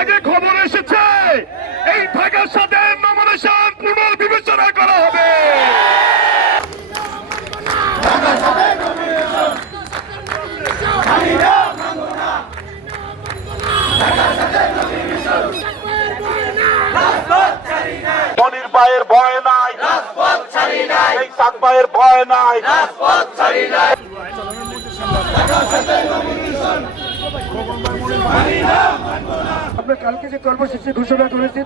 আগে খবর এসেছে এই ঢাকার সাথে নমিনেশন পুনর্বিবেচনা করা হবে। মনির ভাইয়ের ভয় নাই, এই সাক ভাইয়ের ভয় নাই। আমরা কালকে যে কর্মসূচি ঘোষণা করেছি,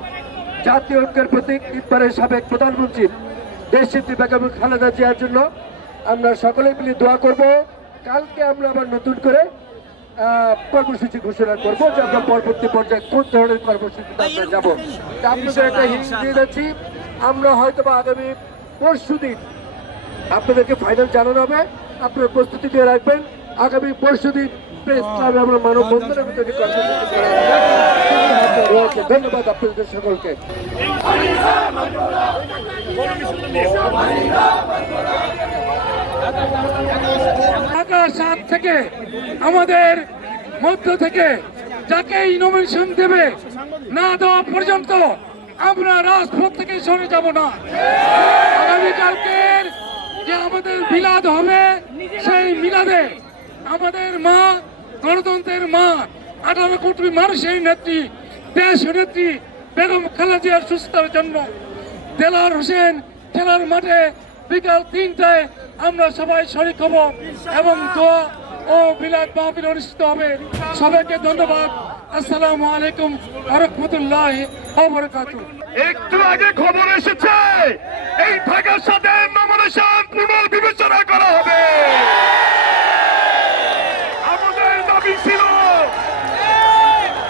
জাতীয় ঐক্যের প্রতীক ইকবারের সাবেক প্রধানমন্ত্রী দেশনেত্রী বেগম খালেদা জিয়ার জন্য আমরা সকলে মিলে দোয়া করব। কালকে আমরা আবার নতুন করে কর্মসূচি ঘোষণা করবো যে আমরা পরবর্তী পর্যায়ে কোন ধরনের কর্মসূচিতে আমরা যাবো। আপনাদের একটা হিন্ট দিয়ে যাচ্ছি, আমরা হয়তো বা আগামী পরশুদিন আপনাদেরকে ফাইনাল জানানো হবে। আপনারা প্রস্তুতি দিয়ে রাখবেন। আগামী পরশুদিন প্রেস ক্লাবে আমরা মানববন্ধনের ভিতরে কর্মসূচি করা রয়েছে। ধন্যবাদ আপনাদের সকলকে। ঢাকা ৭ থেকে আমাদের মধ্য থেকে যাকেই নমিনেশন দেবে না দেওয়া পর্যন্ত আমরা রাজপথ থেকে সরে যাব না। আগামীকালকের যে আমাদের মিলাদ হবে, সেই মিলাদে আমাদের মা, গণতন্ত্রের মা, 18 কোটি মানুষের নেত্রী, দেশ নেত্রী বেগম খালেদা জিয়ার সুস্থতার জন্য দেলাওয়ার হোসেন খেলার মাঠে বিকাল 3টায় আমরা সবাই শরীক হব এবং দোয়া ও মিলাদ মাহফিল অনুষ্ঠিত হবে। সবাইকে ধন্যবাদ। আসসালামু আলাইকুম ওয়া রাহমাতুল্লাহি ওয়া বারাকাতুহু। একটু আগে খবর এসেছে এই ঢাকার সাথে নমিনেশন পুনর্বিবেচনা করা হবে। আমাদের দাবি ছিল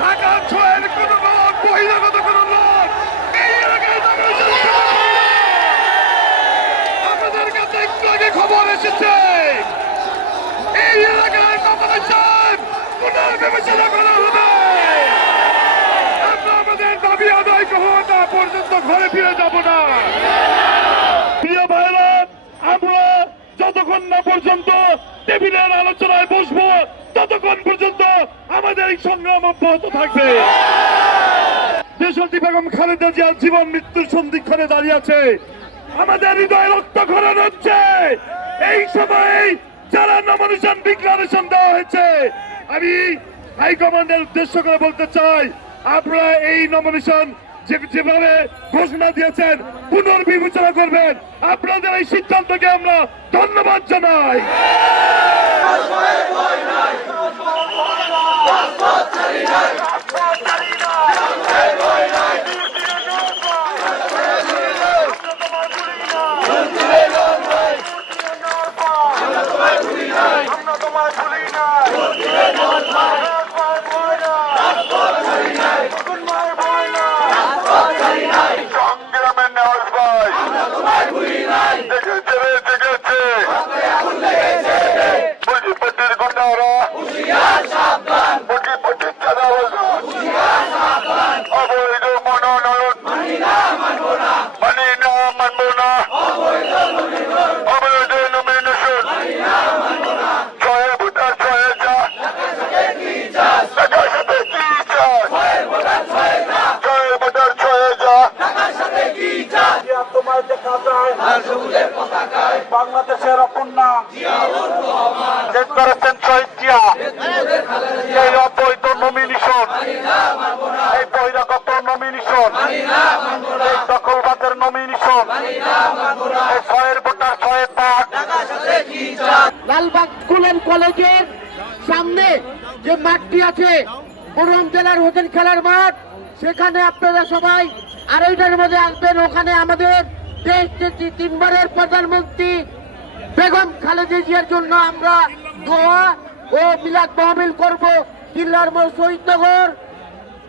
ঢাকা ৬-এর কোন লোক, বহিরাগত কোন লোক এই এলাকায় নমিনেশন পেতে পারে না। আমাদের কাছে একটু আগে খবর এসেছে এই এলাকায় নমিনেশন পুনর্বিবেচনা করা হবে। আমরা আমাদের দাবি আদায় হওয়া না পর্যন্ত ঘরে ফিরে যাব না। প্রিয় ভাইরা, আমরা যতক্ষণ না পর্যন্ত টেবিলের আলোচনায় বসবো ততক্ষণ পর্যন্ত আমাদের এই সংগ্রাম অব্যাহত থাকবে। দেশনেত্রী বেগম খালেদা জিয়ার জীবন মৃত্যুর সন্ধিক্ষণে দাঁড়িয়ে আছে। আমাদের হৃদয়ে রক্তক্ষরণ হচ্ছে। এই সময় যারা নমিনেশন ডিক্লারেশন দেওয়া হয়েছে, আমি হাইকমান্ডের উদ্দেশ্য করে বলতে চাই, আপনারা এই নমিনেশন যেভাবে ঘোষণা দিয়েছেন পুনর্বিবেচনা করবেন। আপনাদের এই সিদ্ধান্তকে আমরা ধন্যবাদ জানাই। বাংলাদেশের অপূর্ণা করেছেন শহীদ জিয়া। এই অবৈধ নমিনেশন, এই বহিরাগত নমিনেশন, এই দখলবাদের নমিনেশন, এই ৬-এর ভোটার ৬-এর পাক। লালবাগ স্কুল এন্ড কলেজের সামনে যে মাঠটি আছে, বরুণ জেলার হোসেন খেলার মাঠ, সেখানে আপনারা সবাই ২:৩০টার মধ্যে আসবেন। ওখানে আমাদের দেশ নেত্রী ৩বারের প্রধানমন্ত্রী বেগম খালেদা জিয়ার জন্য আমরা দোয়া ও মিলাদ মাহফিল করব। কিল্লার মোড়, Shahidnagar,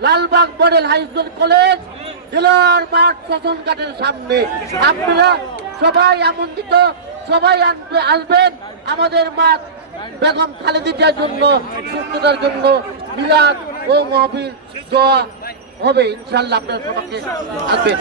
Lalbagh model high school college, জেলার মাঠ, শ্মশান ঘাটের সামনে। আপনারা সবাই আমন্ত্রিত, সবাই আসবেন। আমাদের মা বেগম খালেদা জিয়ার জন্য, সুস্থতার জন্য মিলাদ ও মাহফিল দোয়া হবে ইনশাআল্লাহ। আপনারা সবাইকে আসবেন।